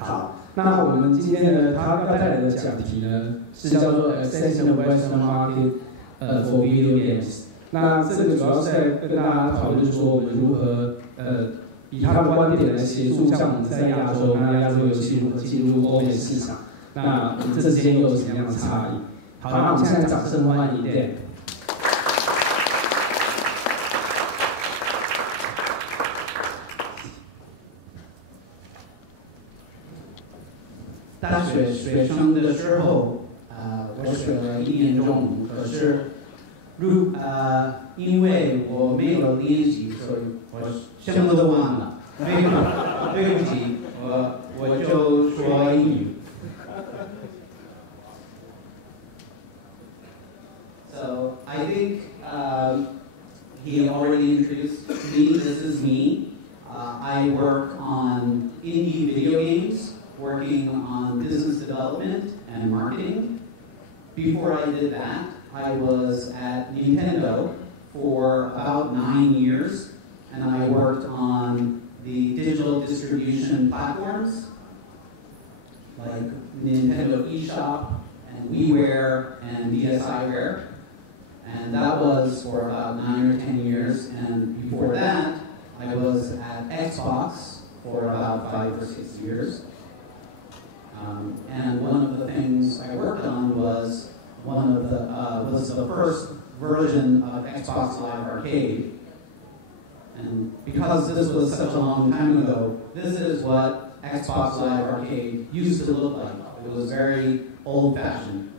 好，那我们今天呢，他要带来的讲题呢是叫做 Assessing the Western Market for Videogames。那这个主要是在跟大家讨论说，我们如何以他的观点来协助像我们在亚洲，那亚洲游戏如何进入欧美市场，那我们这之间又有什么样的差异？好，那我们现在掌声欢迎 Day。大学学生的时候，我学了1年中文，可是因为我没有练习，所以我什么都忘了。对不起，我就说英语。So I think he already introduced me. This is me. I work on indie video games, working on business development and marketing. Before I did that, I was at Nintendo for about 9 years, and I worked on the digital distribution platforms like Nintendo eShop and WiiWare and DSiWare. And that was for about 9 or 10 years. And before that, I was at Xbox for about 5 or 6 years. And one of the things I worked on was the first version of Xbox Live Arcade. And because this was such a long time ago, this is what Xbox Live Arcade used to look like. It was very old-fashioned.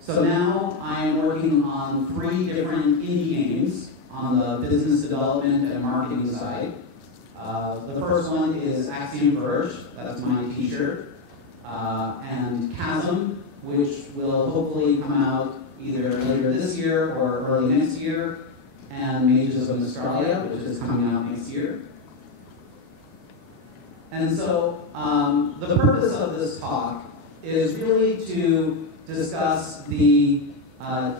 So now I'm working on 3 different indie games on the business development and marketing side. The first one is Axiom Verge, that's my t-shirt, and Chasm, which will hopefully come out either later this year or early next year, and Mages of Australia, which is coming out next year. And so the purpose of this talk is really to discuss the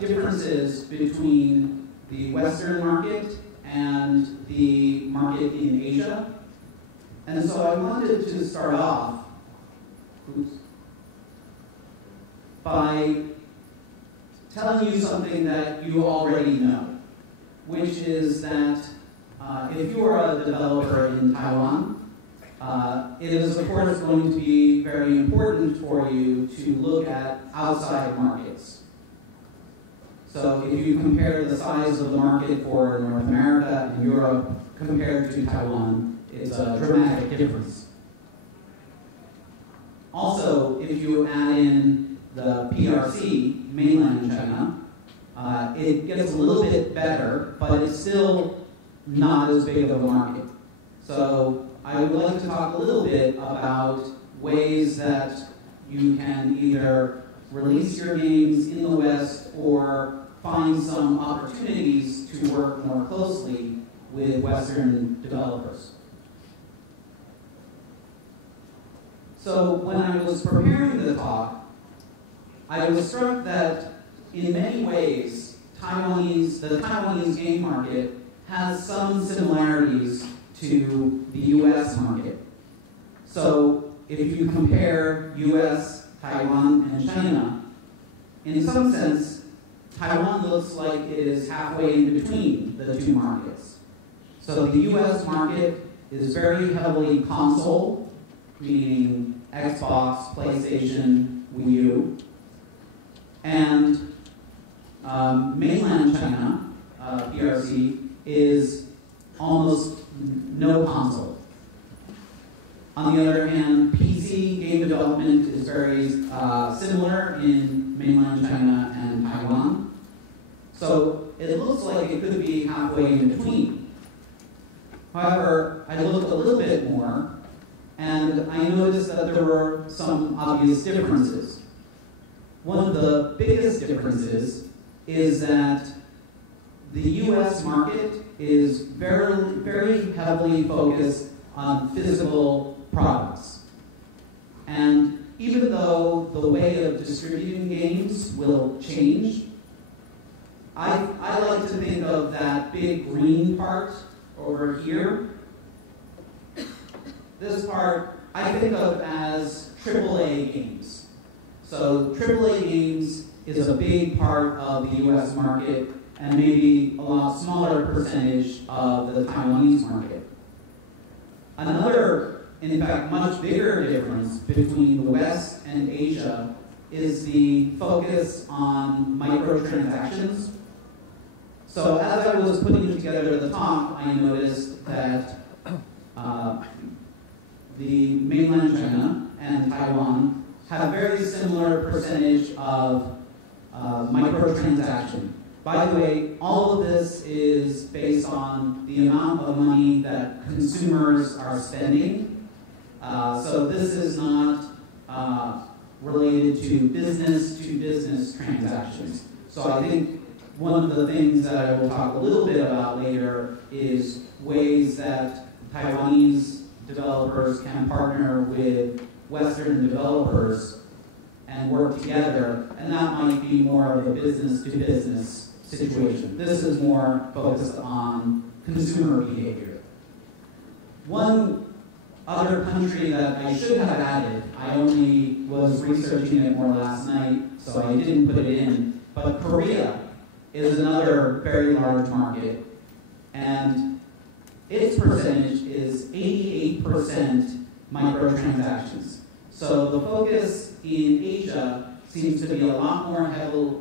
differences between the Western market and the market in Asia. And so I wanted to start off by telling you something that you already know, which is that if you are a developer in Taiwan, it is of course going to be very important for you to look at outside markets. So if you compare the size of the market for North America and Europe compared to Taiwan, it's a dramatic difference. Also, if you add in the PRC, mainland China, it gets a little bit better, but it's still not as big of a market. So I would like to talk a little bit about ways that you can either release your games in the West or find some opportunities to work more closely with Western developers. So when I was preparing the talk, I was struck that in many ways, the Taiwanese game market has some similarities to the US market. So if you compare US, Taiwan, and China, in some sense, Taiwan looks like it is halfway in between the 2 markets. So the US market is very heavily console, meaning Xbox, PlayStation, Wii U, and mainland China, PRC, is almost no console. On the other hand, PC game development is very similar in mainland China and Taiwan. So it looks like it could be halfway in between. However, I looked a little bit more, and I noticed that there were some obvious differences. One of the biggest differences is that the US market is very, very heavily focused on physical products. And even though the way of distributing games will change, I like to think of that big green part over here this part I think of as AAA games. So AAA games is a big part of the US market and maybe a lot smaller percentage of the Taiwanese market. Another, in fact, much bigger difference between the West and Asia is the focus on microtransactions. So as I was putting together the talk, I noticed that the mainland China and Taiwan have very similar percentage of microtransaction. By the way, all of this is based on the amount of money that consumers are spending. So this is not related to business transactions. So I think one of the things that I will talk a little bit about later is ways that Taiwanese developers can partner with Western developers and work together, and that might be more of a business-to-business situation. This is more focused on consumer behavior. One other country that I should have added, I only was researching it more last night, so I didn't put it in, but Korea is another very large market, and its percentage is 88% microtransactions. So the focus in Asia seems to be a lot more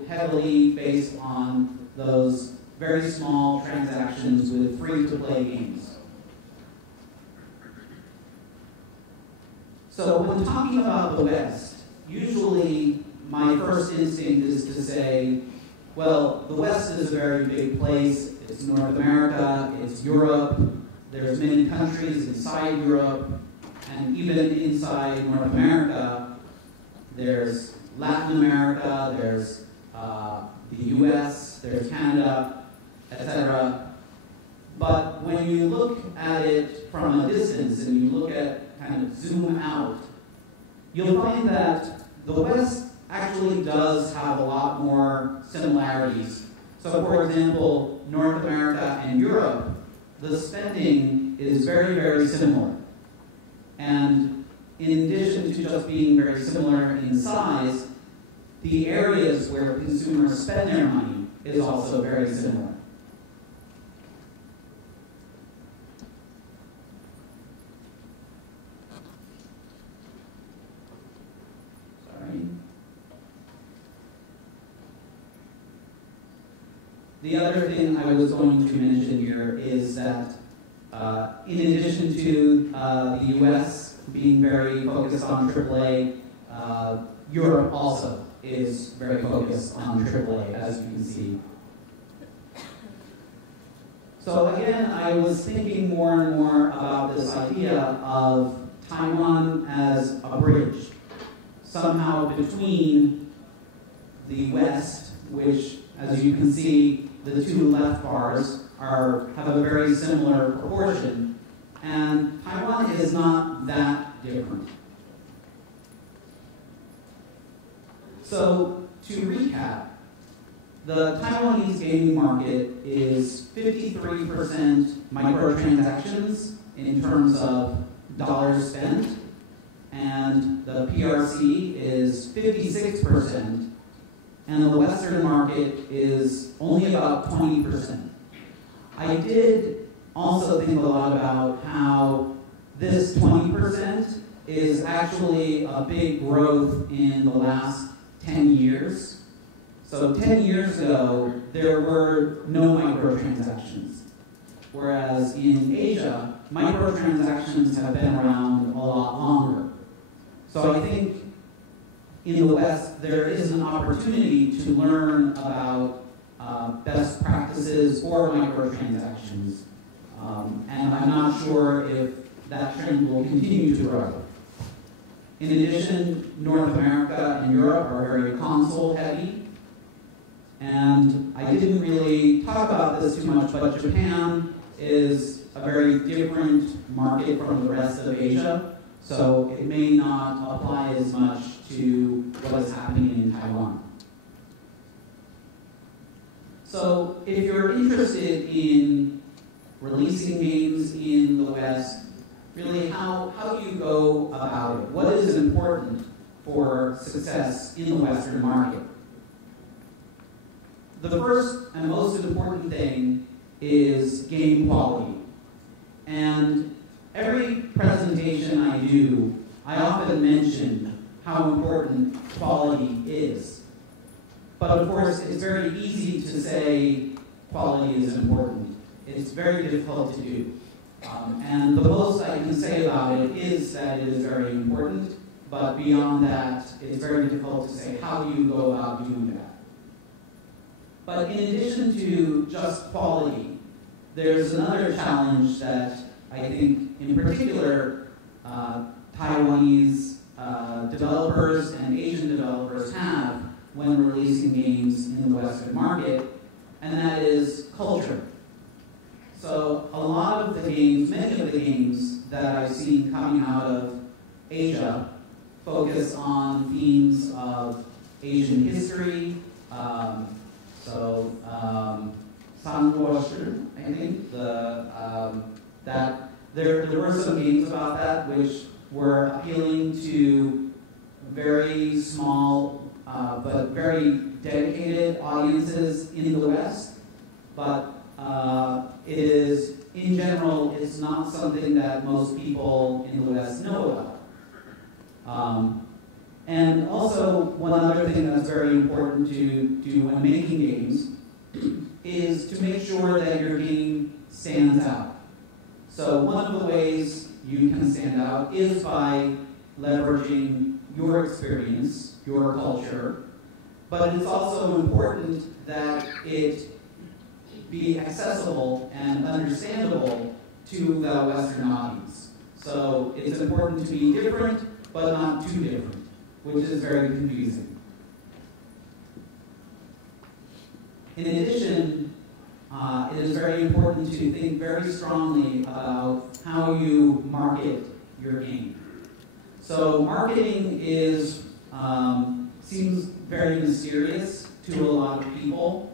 heavily based on those very small transactions with free-to-play games. So when talking about the West, usually my first instinct is to say, well, the West is a very big place. It's North America, it's Europe. There's many countries inside Europe, and even inside North America, there's Latin America, there's the US, there's Canada, etc. But when you look at it from a distance and you look at kind of zoom out, you'll find that the West actually does have a lot more similarities. So for example, North America and Europe, the spending is very, very similar. And in addition to just being very similar in size, the areas where consumers spend their money is also very similar. The other thing I was going to mention here is that in addition to the US being very focused on AAA, Europe also is very focused on AAA, as you can see. So again, I was thinking more and more about this idea of Taiwan as a bridge, somehow between the West, which, as you can see, the two left bars have a very similar proportion, and Taiwan is not that different. So, to recap, the Taiwanese gaming market is 53% microtransactions in terms of dollars spent, and the PRC is 56%, and the Western market is only about 20%. I did also think a lot about how this 20% is actually a big growth in the last 10 years. So 10 years ago, there were no microtransactions. Whereas in Asia, microtransactions have been around a lot longer. So I think in the West, there is an opportunity to learn about best practices for microtransactions. And I'm not sure if that trend will continue to grow. In addition, North America and Europe are very console heavy. And I didn't really talk about this too much, but Japan is a very different market from the rest of Asia. So it may not apply as much to what is happening in Taiwan. So if you're interested in releasing games in the West, really how do you go about it? What is important for success in the Western market? The first and most important thing is game quality. And every presentation I do, I often mention how important quality is. But of course, it's very easy to say quality is important. It's very difficult to do. And the most I can say about it is that it is very important, but beyond that, it's very difficult to say how do you go about doing that. But in addition to just quality, there's another challenge that I think in particular Taiwanese developers and Asian developers have when releasing games in the Western market, and that is culture. So a lot of the games, many of the games that I've seen coming out of Asia focus on themes of Asian history, Sanguoshi, I think, that there were some games about that which were appealing to very small but very dedicated audiences in the West, but it is, in general, it's not something that most people in the West know about. And also, one other thing that's very important to do when making games is to make sure that your game stands out. So one of the ways you can stand out is by leveraging your experience, your culture, but it's also important that it be accessible and understandable to the Western audience. So it's important to be different, but not too different, which is very confusing. In addition, it is very important to think very strongly about how you market your game. So marketing seems very mysterious to a lot of people,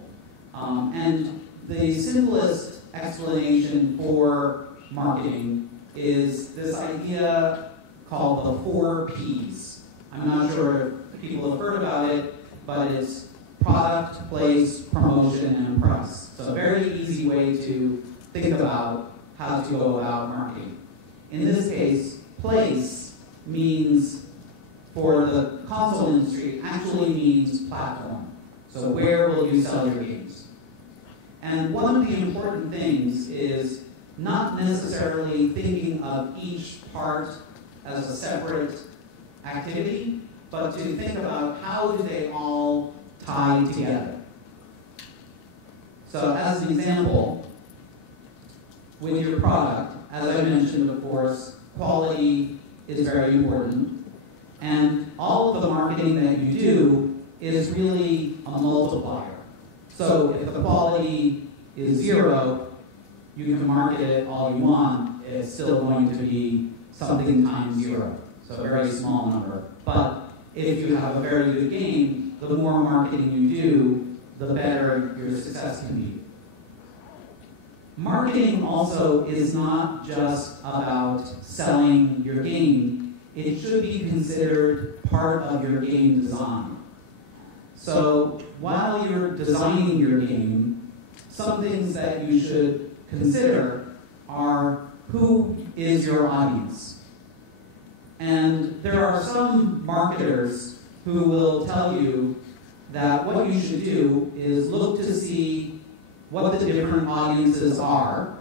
and the simplest explanation for marketing is this idea called the 4 Ps. I'm not sure if people have heard about it, but it's product, place, promotion, and price. So a very easy way to think about how to go about marketing. In this case, place means, for the console industry, actually means platform. So where will you sell your games? And one of the important things is not necessarily thinking of each part as a separate activity, but to think about how do they all tie together. So as an example, with your product, as I mentioned, of course, quality is very important. And all of the marketing that you do is really a multiplier. So if the quality is 0, you can market it all you want, it's still going to be something times 0. So a very small number. But if you have a very good game, the more marketing you do, the better your success can be. Marketing also is not just about selling your game. It should be considered part of your game design. So while you're designing your game, some things that you should consider are who is your audience. And there are some marketers who will tell you that what you should do is look to see what the different audiences are,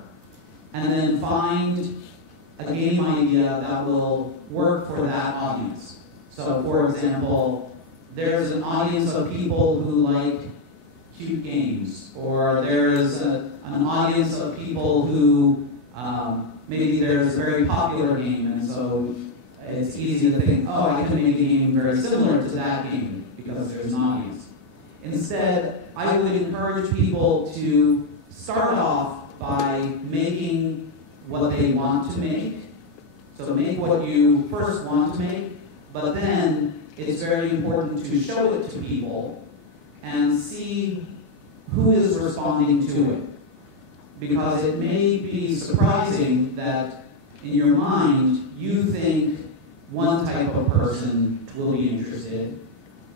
and then find a game idea that will work for that audience. So for example, there's an audience of people who like cute games, or there's an audience of people who maybe there's a very popular game, and so it's easy to think, oh, I can make a game very similar to that game because there's an audience. Instead, I would encourage people to start off by making what they want to make. So make what you first want to make, but then it's very important to show it to people and see who is responding to it. Because it may be surprising that in your mind, you think one type of person will be interested,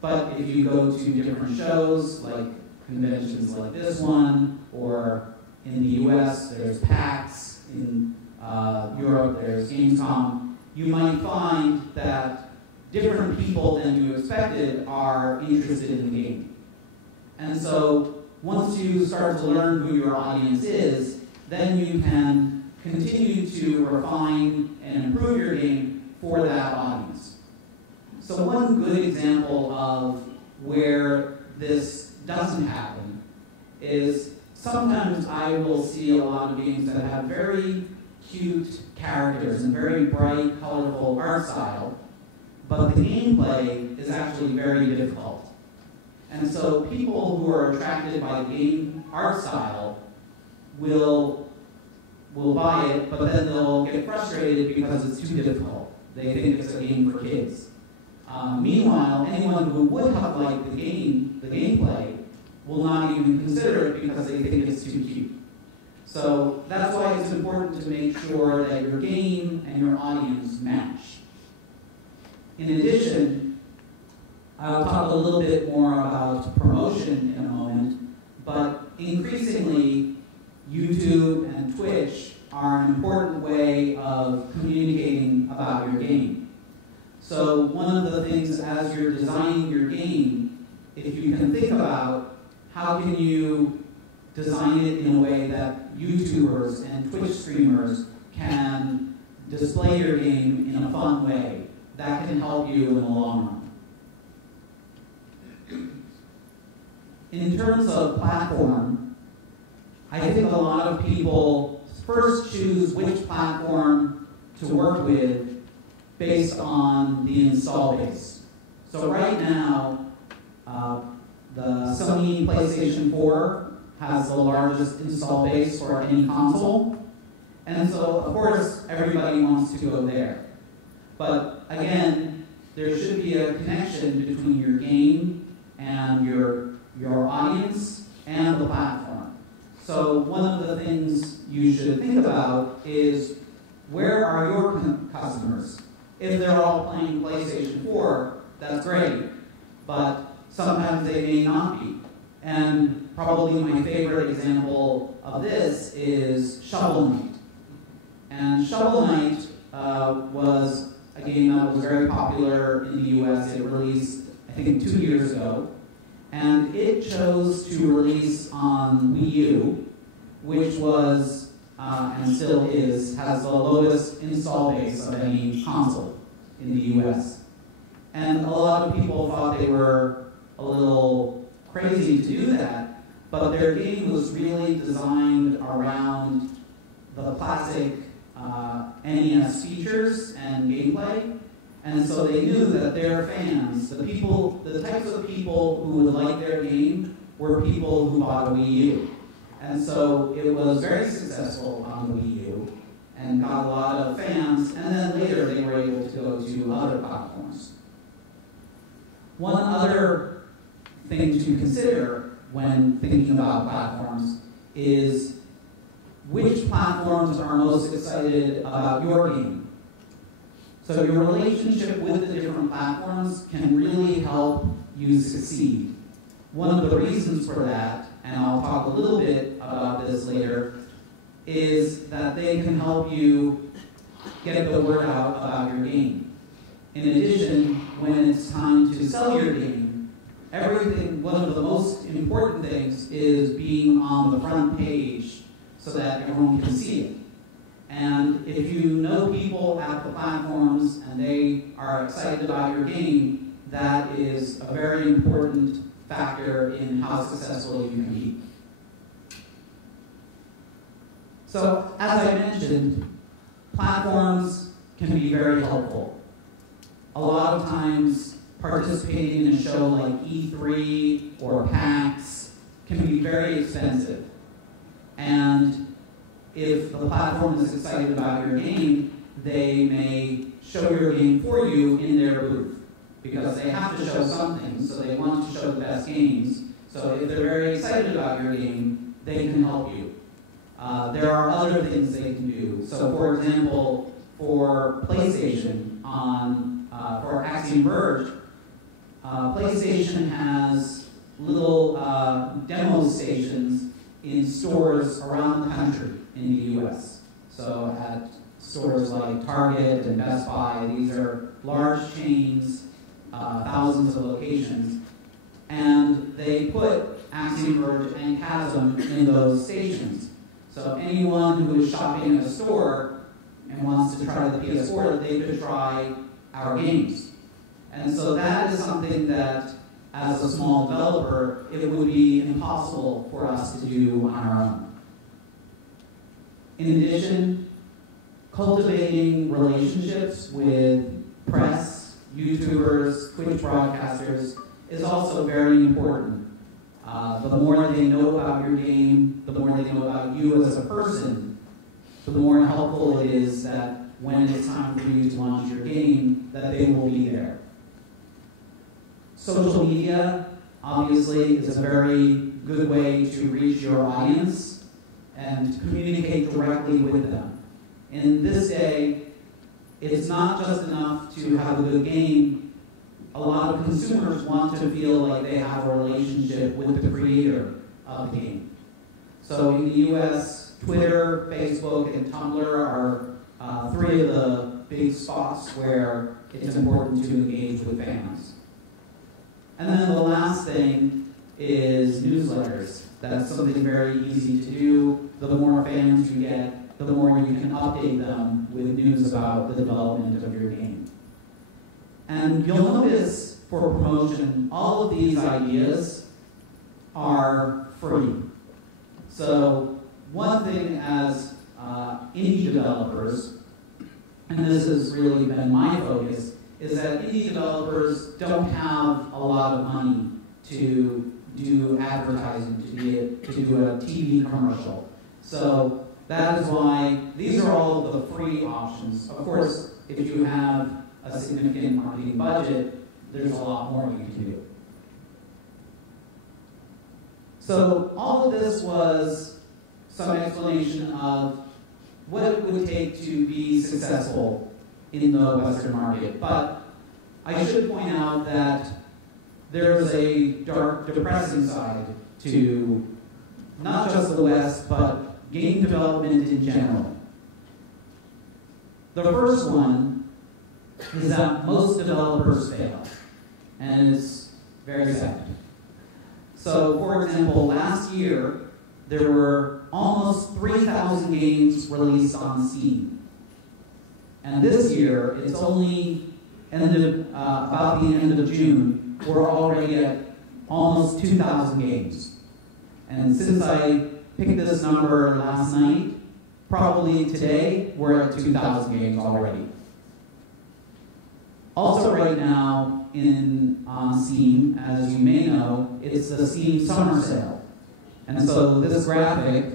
but if you go to different shows, like conventions like this one, or in the US, there's PAX, in Europe, there's Gamescom, you might find that different people than you expected are interested in the game. And so once you start to learn who your audience is, then you can continue to refine and improve your game for that audience. So one good example of where this doesn't happen is sometimes I will see a lot of games that have very cute characters and very bright, colorful art style, but the gameplay is actually very difficult. And so people who are attracted by the game art style will buy it, but then they'll get frustrated because it's too difficult. They think it's a game for kids. Meanwhile, anyone who would have liked the gameplay, will not even consider it because they think it's too cute. So that's why it's important to make sure that your game and your audience match. In addition, I'll talk a little bit more about promotion in a moment, but increasingly, YouTube and Twitch are an important way of communicating about your game. So one of the things as you're designing your game, if you can think about how can you design it in a way that YouTubers and Twitch streamers can display your game in a fun way, that can help you in the long run. In terms of platform, I think a lot of people first choose which platform to work with based on the install base. So right now, the Sony PlayStation 4 has the largest install base for any console. And so, of course, everybody wants to go there. But again, there should be a connection between your game and your audience and the platform. So one of the things you should think about is, where are your customers? If they're all playing PlayStation 4, that's great, but sometimes they may not be. And probably my favorite example of this is Shovel Knight. And Shovel Knight was a game that was very popular in the US. It released, I think, 2 years ago. And it chose to release on Wii U, which was, and still is, has the lowest install base of any console in the US. And a lot of people thought they were a little crazy to do that, but their game was really designed around the classic NES features and gameplay. And so they knew that their fans, the types of people who would like their game, were people who bought a Wii U. And so it was very successful on the Wii U and got a lot of fans, and then later they were able to go to other platforms. One other thing to consider when thinking about platforms is which platforms are most excited about your game. So your relationship with the different platforms can really help you succeed. One of the reasons for that, and I'll talk a little bit about this later, is that they can help you get the word out about your game. In addition, when it's time to sell your game, one of the most important things is being on the front page so that everyone can see it. And if you know people at the platforms and they are excited about your game, that is a very important factor in how successful you can be. So, as I mentioned, platforms can be very helpful. A lot of times, participating in a show like E3 or PAX can be very expensive. And if the platform is excited about your game, they may show your game for you in their booth, because they have to show something, so they want to show the best games. So if they're very excited about your game, they can help you. There are other things they can do. So for example, for PlayStation for Axiom Verge, PlayStation has little demo stations in stores around the country in the US. So at stores like Target and Best Buy, these are large chains, thousands of locations, and they put Axiom Verge and Chasm in those stations. So anyone who is shopping at a store and wants to try the PS4, they could try our games. And so that is something that, as a small developer, it would be impossible for us to do on our own. In addition, cultivating relationships with press, YouTubers, Twitch broadcasters is also very important. The more they know about your game, the more they know about you as a person, the more helpful it is that when it's time for you to launch your game, that they will be there. Social media, obviously, is a very good way to reach your audience and communicate directly with them. In this day, it's not just enough to have a good game. A lot of consumers want to feel like they have a relationship with the creator of the game. So in the US, Twitter, Facebook, and Tumblr are three of the big spots where it's important to engage with fans. And then the last thing is newsletters. That's something very easy to do. The more fans you get, the more you can update them with news about the development of your game. And you'll notice for promotion, all of these ideas are free. So one thing as indie developers, and this has really been my focus, is that indie developers don't have a lot of money to do advertising, to do a TV commercial. So that is why these are all the free options. Of course, if you have a significant marketing budget, there's a lot more you can do. So all of this was some explanation of what it would take to be successful in the Western market. But I should point out that there's a dark, depressing side to not just the West, but game development in general. The first one is that most developers fail, and it's very sad. So, for example, last year, there were almost 3,000 games released on Steam. And this year, it's only about the end of June, we're already at almost 2,000 games. And since I picked this number last night, probably today, we're at 2,000 games already. Also right now on Steam, as you may know, it's the Steam Summer Sale. And so this graphic,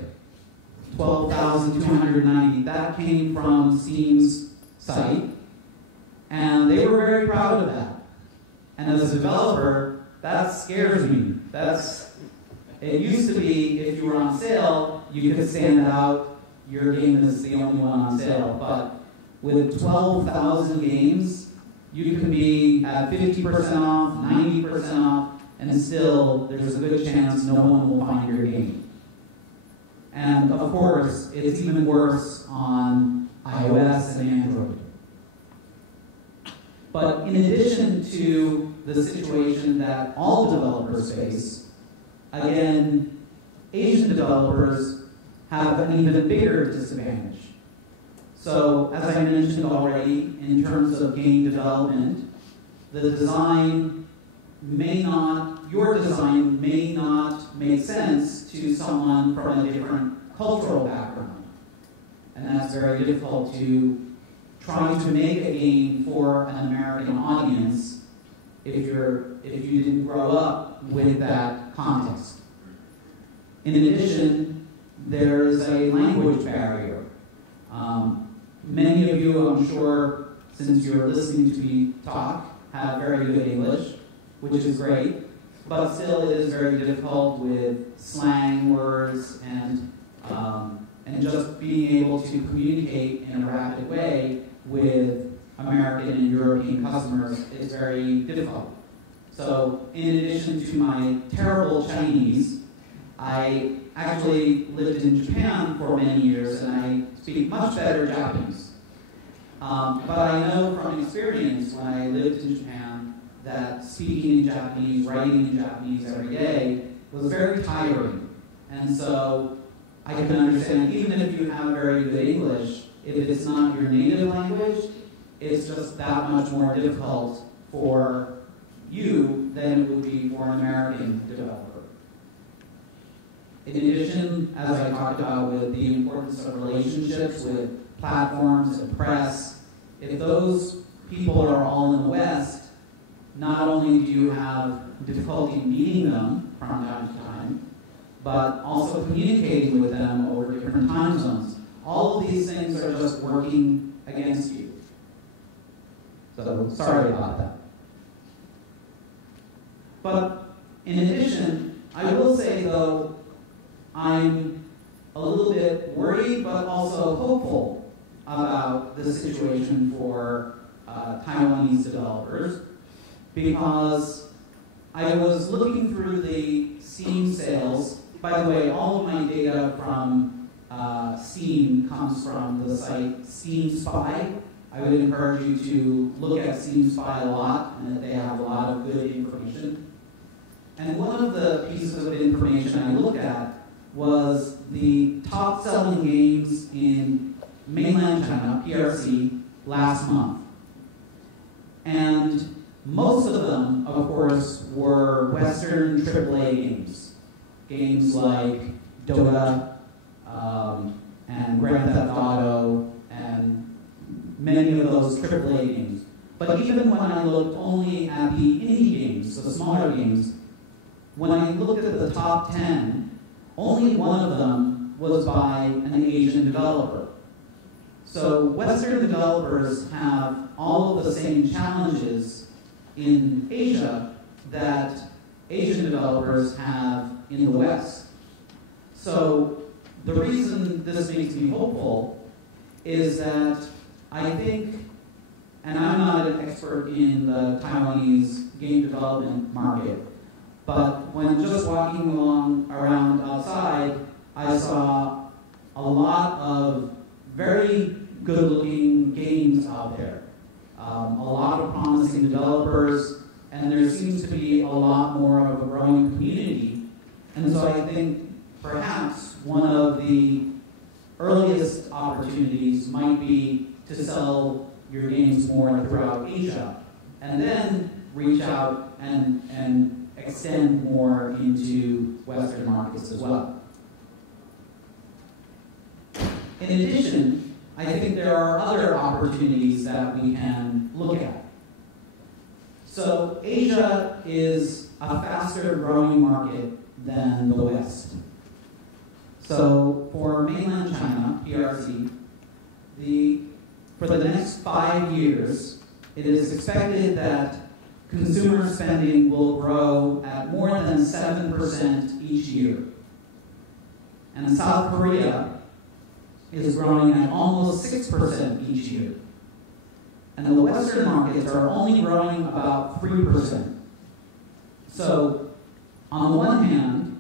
12,290, that came from Steam's site. And they were very proud of that. And as a developer, that scares me. It used to be, if you were on sale, you could stand out, your game is the only one on sale. But with 12,000 games, you can be at 50% off, 90% off, and still there's a good chance no one will find your game. And of course, it's even worse on iOS and Android. But in addition to the situation that all developers face, again, Asian developers have an even bigger disadvantage. So, as I mentioned already, in terms of game development, your design may not make sense to someone from a different cultural background. And that's very difficult to try to make a game for an American audience if you didn't grow up with that context. In addition, there's a language barrier. Many of you, I'm sure, since you're listening to me talk, have very good English, which is great, but still it is very difficult with slang words and just being able to communicate in a rapid way with American and European customers is very difficult. So in addition to my terrible Chinese, I actually lived in Japan for many years, and I speak much better Japanese. But I know from experience when I lived in Japan that speaking in Japanese, writing in Japanese every day was very tiring. And so I can understand, even if you have very good English, if it's not your native language, it's just that much more difficult for you than it would be for an American developer. In addition, as I talked about with the importance of relationships with platforms and press, if those people are all in the West, not only do you have difficulty meeting them from time to time, but also communicating with them over different time zones. All of these things are just working against you. So sorry about that. But in addition, I will say though, I'm a little bit worried but also hopeful about the situation for Taiwanese developers, because I was looking through the Steam sales. By the way, all of my data from Steam comes from the site Steam Spy. I would encourage you to look at Steam Spy a lot, and that they have a lot of good information. And one of the pieces of information I looked at was the top-selling games in mainland China, PRC, last month. And most of them, of course, were Western AAA games. Games like Dota and Grand Theft Auto and many of those AAA games. But even when I looked only at the indie games, the smaller games, when I looked at the top 10, only one of them was by an Asian developer. So Western developers have all of the same challenges in Asia that Asian developers have in the West. So the reason this makes me hopeful is that I think, and I'm not an expert in the Taiwanese game development market, but when just walking along around outside, I saw a lot of very good-looking games out there. A lot of promising developers, and there seems to be a lot more of a growing community. And so I think perhaps one of the earliest opportunities might be to sell your games more throughout Asia, and then reach out and extend more into Western markets as well. In addition, I think there are other opportunities that we can look at. So Asia is a faster growing market than the West. So for mainland China, PRC, for the next 5 years, it is expected that consumer spending will grow at more than 7% each year. And South Korea is growing at almost 6% each year. And the Western markets are only growing about 3%. So, on the one hand,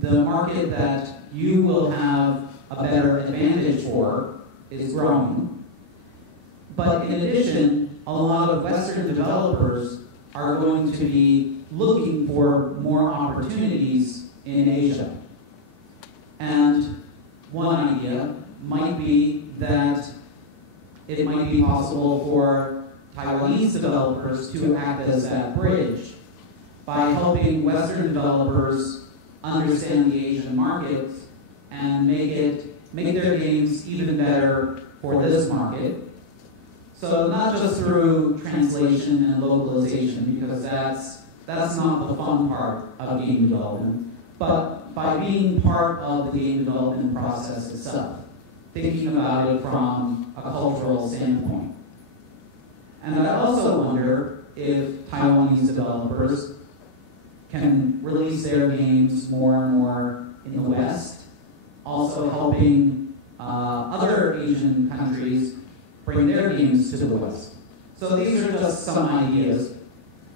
the market that you will have a better advantage for is growing. But in addition, a lot of Western developers are going to be looking for more opportunities in Asia. And one idea might be that it might be possible for Taiwanese developers to act as that bridge by helping Western developers understand the Asian market and make their games even better for this market. So not just through translation and localization, because that's not the fun part of game development, but by being part of the game development process itself, thinking about it from a cultural standpoint. And I also wonder if Taiwanese developers can release their games more and more in the West, also helping other Asian countries bring their games to the West. So these are just some ideas,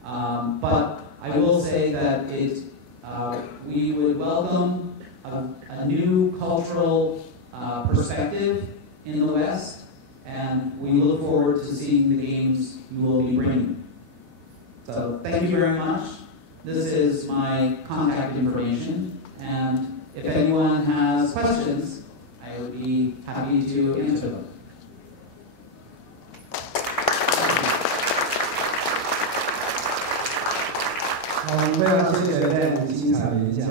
but I will say that we would welcome a new cultural perspective in the West, and we look forward to seeing the games you will be bringing. So thank you very much. This is my contact information, and if anyone has questions, I would be happy to answer them. 非常谢谢 Dan 精彩的演讲。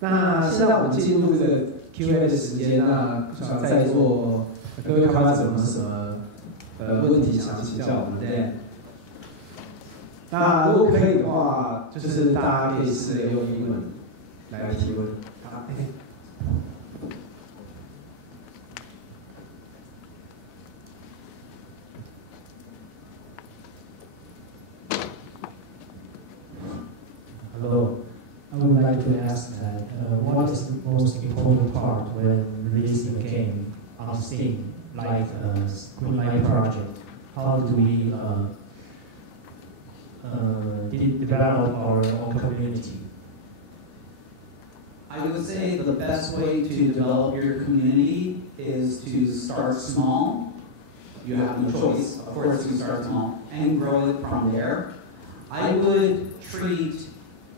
那现在我们进入这个 Q&A 的时间，那不晓得在座各位开发者有什么问题想请教我们 Dan？ 那如果可以的话，就是大家可以试着用英文来提问。好，Hello, I would like to ask that what is the most important part when releasing a game on Steam, like a Greenlight project? How do we develop our own community? I would say the best way to develop your community is to start small. You have no choice, of course, you start small and grow it from there. I would treat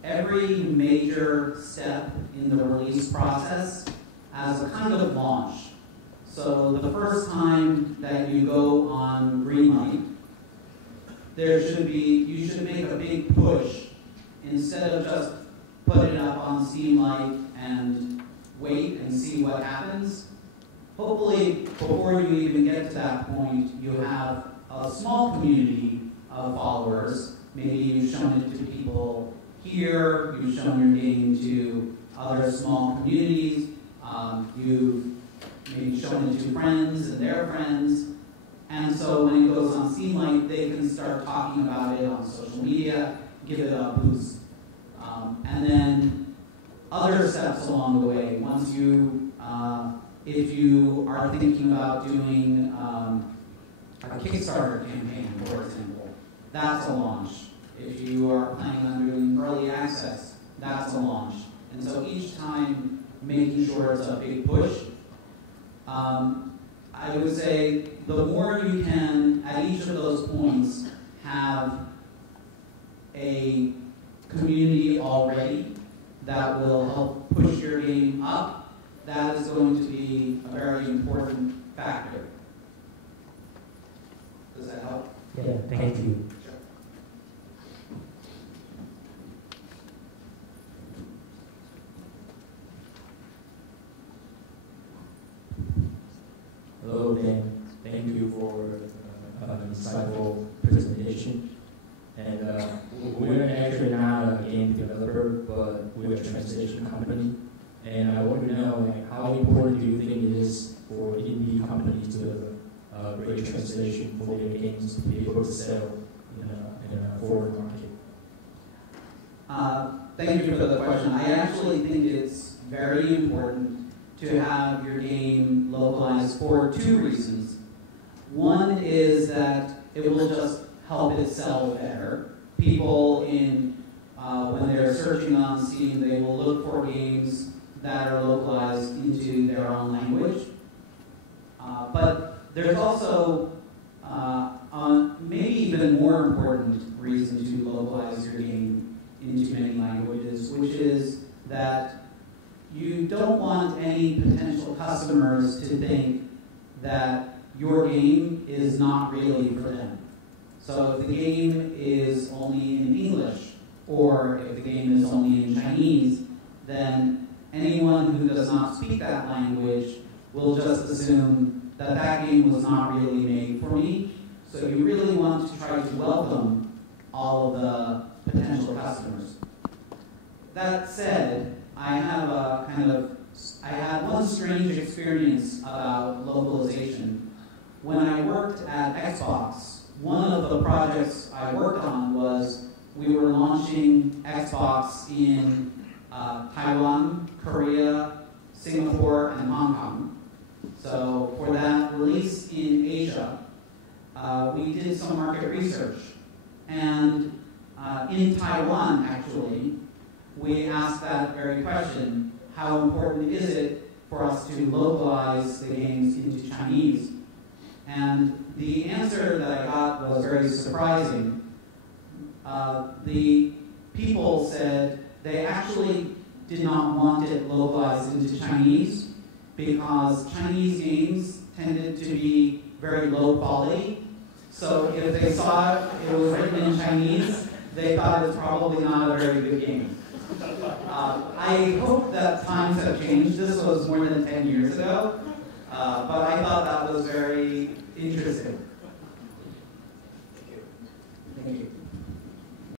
every major step in the release process as a kind of launch. So the first time that you go on Greenlight, you should make a big push instead of just put it up on Steamlight and wait and see what happens. Hopefully, before you even get to that point, you have a small community of followers. Maybe you've shown it to people here, you've shown your game to other small communities, you've maybe shown it to friends and their friends, and so when it goes on Steamlight, they can start talking about it on social media, give it a boost. And then other steps along the way, once you, if you are thinking about doing a Kickstarter campaign, for example, that's a launch. If you are planning on doing early access, that's a launch. And so each time, making sure it's a big push. I would say the more you can, at each of those points, have a community already that will help push your game up, that is going to be a very important factor. Does that help? Yeah, thank you. Hello, Dan. Thank you for an insightful presentation. And we're actually not a game developer, but we're a translation company. And I want to know, like, how important do you think it is for indie companies to have a great translation for their games to be able to sell in a foreign market? Thank you for the question. I actually think it's very important to have your game localized for two reasons. One is that it will just help it sell better. People when they're searching on Steam, they will look for games that are localized into their own language. But there's also maybe even more important reason to localize your game into many languages, which is that you don't want any potential customers to think that your game is not really for them. So if the game is only in English, or if the game is only in Chinese, then anyone who does not speak that language will just assume that that game was not really made for me. So you really want to try to welcome all of the potential customers. That said, I had one strange experience about localization. When I worked at Xbox, one of the projects I worked on was we were launching Xbox in Taiwan, Korea, Singapore, and Hong Kong. So for that release in Asia, we did some market research. And in Taiwan, actually, we asked that very question: how important is it for us to localize the games into Chinese? And the answer that I got was very surprising. The people said they actually did not want it localized into Chinese because Chinese games tended to be very low quality. So if they saw it was written in Chinese, they thought it was probably not a very good game. I hope that times have changed. This was more than 10 years ago, but I thought that was very interesting.